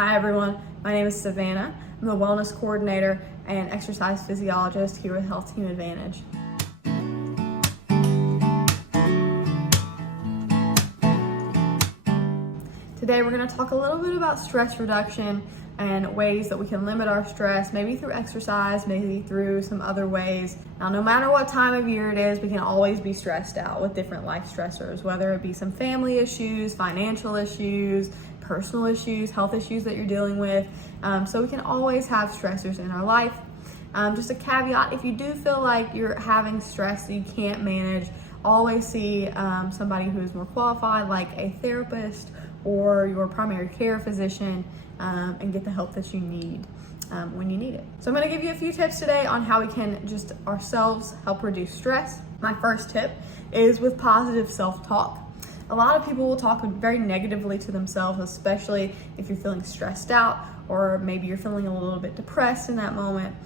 Hi everyone, my name is Savanna. I'm the Wellness Coordinator and Exercise Physiologist here with HealthTeam Advantage. Today we're going to talk a little bit about stress reduction and ways that we can limit our stress, maybe through exercise, maybe through some other ways. Now, no matter what time of year it is, we can always be stressed out with different life stressors, whether it be some family issues, financial issues, personal issues, health issues that you're dealing with. So we can always have stressors in our life. Just a caveat, if you do feel like you're having stress that you can't manage, always see somebody who is more qualified, like a therapist or your primary care physician, and get the help that you need when you need it. So I'm going to give you a few tips today on how we can just ourselves help reduce stress. My first tip is with positive self-talk. A lot of people will talk very negatively to themselves, especially if you're feeling stressed out or maybe you're feeling a little bit depressed in that moment.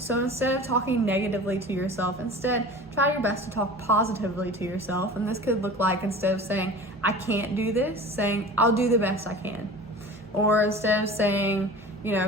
So instead of talking negatively to yourself, instead try your best to talk positively to yourself. And this could look like, instead of saying, I can't do this, saying, I'll do the best I can. Or instead of saying,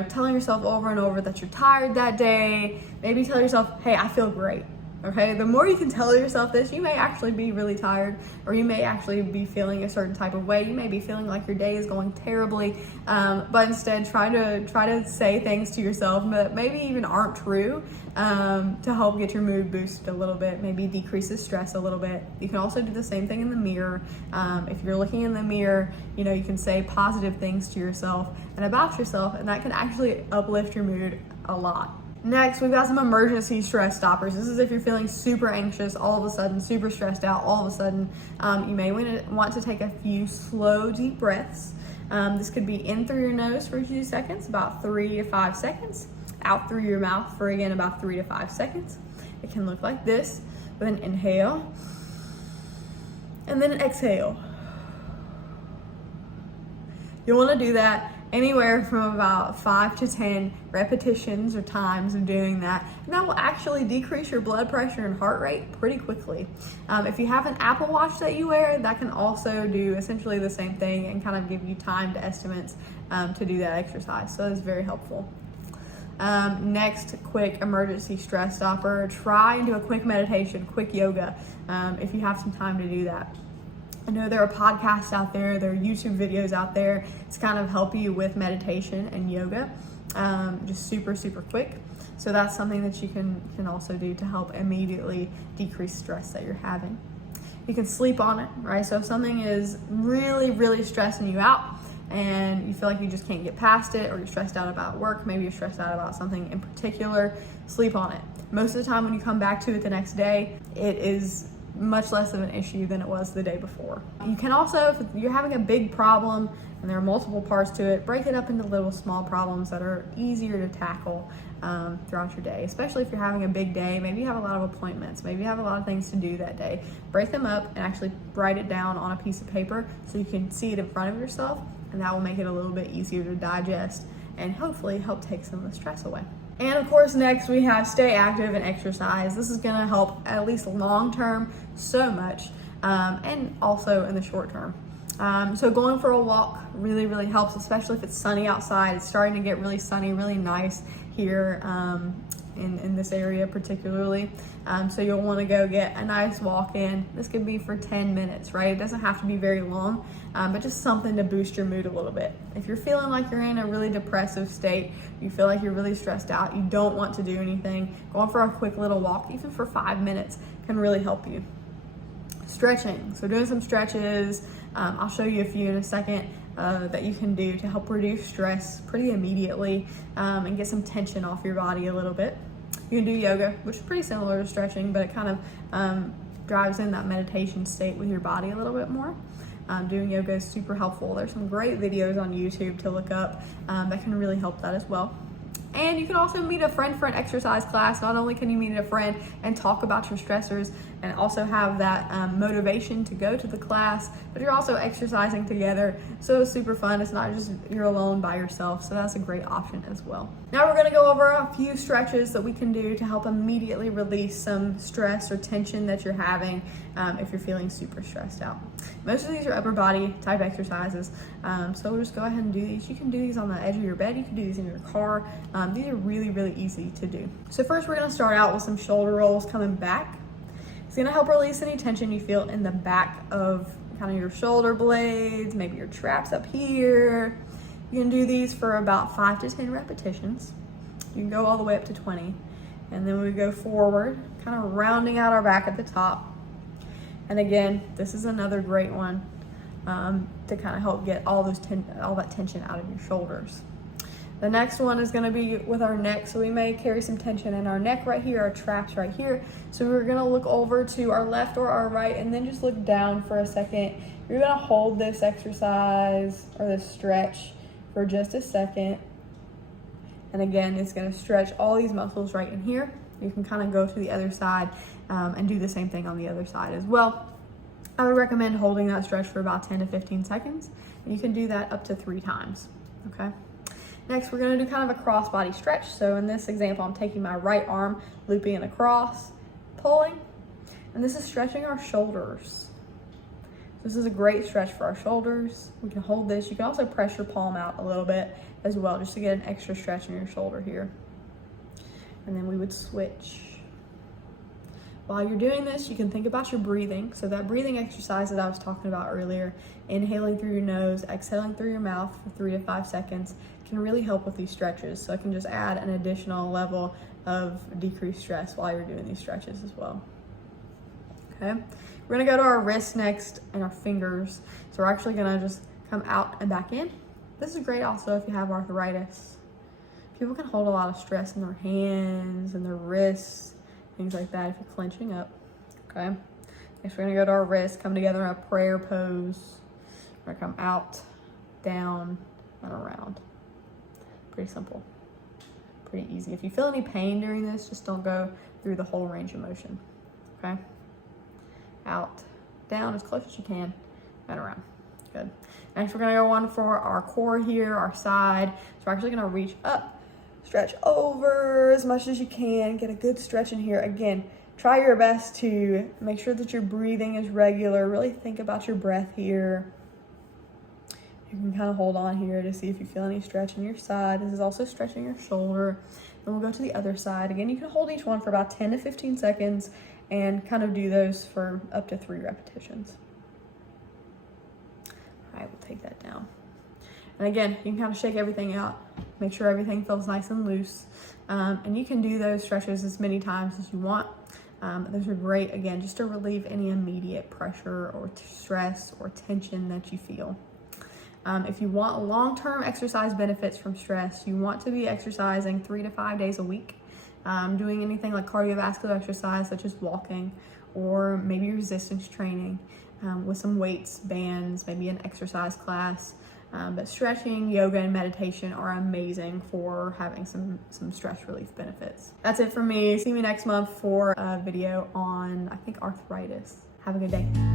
telling yourself over and over that you're tired that day, maybe tell yourself, hey, I feel great. Okay, the more you can tell yourself this, you may actually be really tired, or you may actually be feeling a certain type of way. You may be feeling like your day is going terribly, but instead try to say things to yourself that maybe even aren't true, to help get your mood boosted a little bit, maybe decrease the stress a little bit. You can also do the same thing in the mirror. If you're looking in the mirror, you can say positive things to yourself and about yourself, and that can actually uplift your mood a lot. Next, we've got some emergency stress stoppers. This is if you're feeling super anxious all of a sudden, super stressed out all of a sudden. You may want to take a few slow, deep breaths. This could be in through your nose for a few seconds, about 3 to 5 seconds. Out through your mouth for, again, about 3 to 5 seconds. It can look like this with an inhale and then an exhale. You'll want to do that anywhere from about 5 to 10 repetitions or times of doing that. And that will actually decrease your blood pressure and heart rate pretty quickly. If you have an Apple Watch that you wear, that can also do essentially the same thing and kind of give you timed estimates to do that exercise. So it's very helpful. Next, quick emergency stress stopper. Try and do a quick meditation, quick yoga, if you have some time to do that. I know there are podcasts out there, there are YouTube videos out there to kind of help you with meditation and yoga, just super, super quick. So that's something that you can also do to help immediately decrease stress that you're having. You can sleep on it, right? So if something is really, really stressing you out and you feel like you just can't get past it, or you're stressed out about work, maybe you're stressed out about something in particular, sleep on it. Most of the time when you come back to it the next day, it is much less of an issue than it was the day before. You can also, if you're having a big problem and there are multiple parts to it, break it up into little small problems that are easier to tackle throughout your day, especially if you're having a big day. Maybe you have a lot of appointments, maybe you have a lot of things to do that day. Break them up and actually write it down on a piece of paper so you can see it in front of yourself, and that will make it a little bit easier to digest and hopefully help take some of the stress away. And of course, next we have stay active and exercise. This is gonna help, at least long term, so much, and also in the short term. So going for a walk really, really helps, especially if it's sunny outside. It's starting to get really sunny, really nice here in this area particularly. So you'll want to go get a nice walk in. This could be for 10 minutes, right? It doesn't have to be very long, but just something to boost your mood a little bit. If you're feeling like you're in a really depressive state, you feel like you're really stressed out, you don't want to do anything, going for a quick little walk, even for 5 minutes, can really help you. Stretching, so doing some stretches. I'll show you a few in a second that you can do to help reduce stress pretty immediately, and get some tension off your body a little bit. You can do yoga, which is pretty similar to stretching, but it kind of drives in that meditation state with your body a little bit more. Doing yoga is super helpful. There's some great videos on YouTube to look up that can really help that as well. And you can also meet a friend for an exercise class. Not only can you meet a friend and talk about your stressors and also have that motivation to go to the class, but you're also exercising together. So it's super fun. It's not just you're alone by yourself. So that's a great option as well. Now we're gonna go over a few stretches that we can do to help immediately release some stress or tension that you're having if you're feeling super stressed out. Most of these are upper body type exercises. So we'll just go ahead and do these. You can do these on the edge of your bed. You can do these in your car. These are really, really easy to do. So first we're gonna start out with some shoulder rolls coming back. It's gonna help release any tension you feel in the back of kind of your shoulder blades, maybe your traps up here. You can do these for about 5 to 10 repetitions. You can go all the way up to 20. And then we go forward, kind of rounding out our back at the top. And again, this is another great one to kind of help get all that tension out of your shoulders. The next one is gonna be with our neck. So we may carry some tension in our neck right here, our traps right here. So we're gonna look over to our left or our right and then just look down for a second. You're gonna hold this exercise or this stretch for just a second. And again, it's gonna stretch all these muscles right in here. You can kind of go to the other side and do the same thing on the other side as well. I would recommend holding that stretch for about 10 to 15 seconds. And you can do that up to 3 times, okay? Next, we're gonna do kind of a cross-body stretch. So in this example, I'm taking my right arm, looping it across, pulling, and this is stretching our shoulders. This is a great stretch for our shoulders. We can hold this. You can also press your palm out a little bit as well, just to get an extra stretch in your shoulder here. And then we would switch. While you're doing this, you can think about your breathing. So that breathing exercise that I was talking about earlier, inhaling through your nose, exhaling through your mouth for 3 to 5 seconds, can really help with these stretches. So it can just add an additional level of decreased stress while you're doing these stretches as well. Okay, we're gonna go to our wrists next and our fingers. So we're actually gonna just come out and back in. This is great also if you have arthritis. People can hold a lot of stress in their hands and their wrists, things like that if you're clenching up, okay? Next, we're gonna go to our wrists, come together in a prayer pose. We're gonna come out, down, and around. Pretty simple, pretty easy. If you feel any pain during this, just don't go through the whole range of motion, okay? Out, down as close as you can, and around. Good. Next, we're gonna go on for our core here, our side. So we're actually gonna reach up, stretch over as much as you can, get a good stretch in here. Again, try your best to make sure that your breathing is regular. Really think about your breath here. You can kind of hold on here to see if you feel any stretch in your side. This is also stretching your shoulder. Then we'll go to the other side. Again, you can hold each one for about 10 to 15 seconds and kind of do those for up to 3 repetitions. All right, we'll take that down. And again, you can kind of shake everything out, make sure everything feels nice and loose. And you can do those stretches as many times as you want. Those are great, again, just to relieve any immediate pressure or stress or tension that you feel. If you want long-term exercise benefits from stress, you want to be exercising 3 to 5 days a week, doing anything like cardiovascular exercise such as walking or maybe resistance training with some weights, bands, maybe an exercise class. But stretching, yoga, and meditation are amazing for having some stress relief benefits. That's it for me. See me next month for a video on, I think, arthritis. Have a good day.